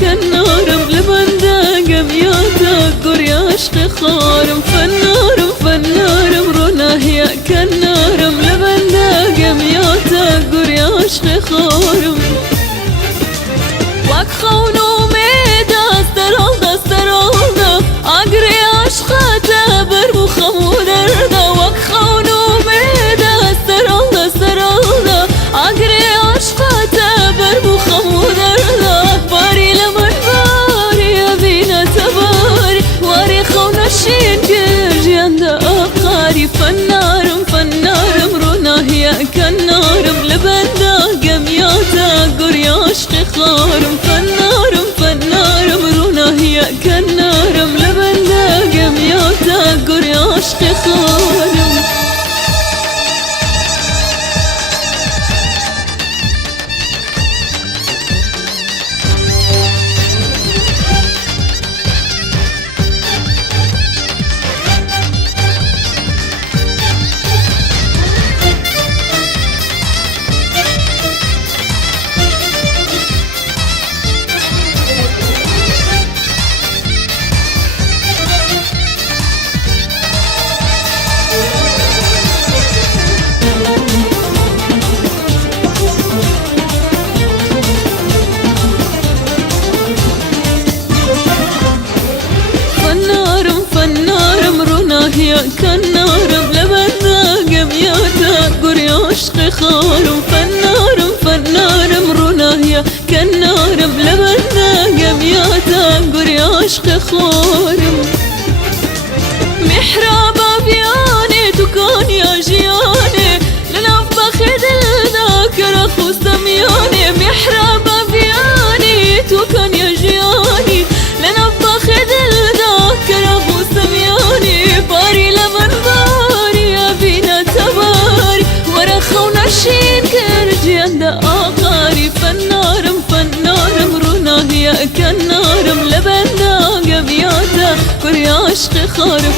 كالنارم لبنداقم يا تقر يا عشق خارم فالنارم رونا هي كالنارم لبنداقم يا تقر يا عشق خارم وك خونو ميدا استرالدا اقري عشقا تابر وخمود اردا وك خونو ميدا استرالدا اقري عشقا تابر وخمود اردا باري لمن باري يبينا تباري واري خونا الشين كرجي عند اقاري فالنارم رونا هي كالنارم لبنداقم يا تقر يا عشق خارم فالنارم رونا هي كالنارم لبنداقم يا تقر يا عشق خارم فالنارم رونا هي كالنارم لبنداقم يا تقر يا عشق خارم فالنارم رونا هي كالنارم لبنداقم يا تقر يا عشق خارم محرابة بياني تكون يا جياني لنفخ دل ذاكرة خستمياني محرابة بياني تكون يا جياني لنفخ دل ذاكرة خستمياني باري لمن باري يبينا تباري ورا خونا الشين كرجي عند آقاري فالنارم رونا هي كالنارم لبنداقم يا تقر يا عشق خارم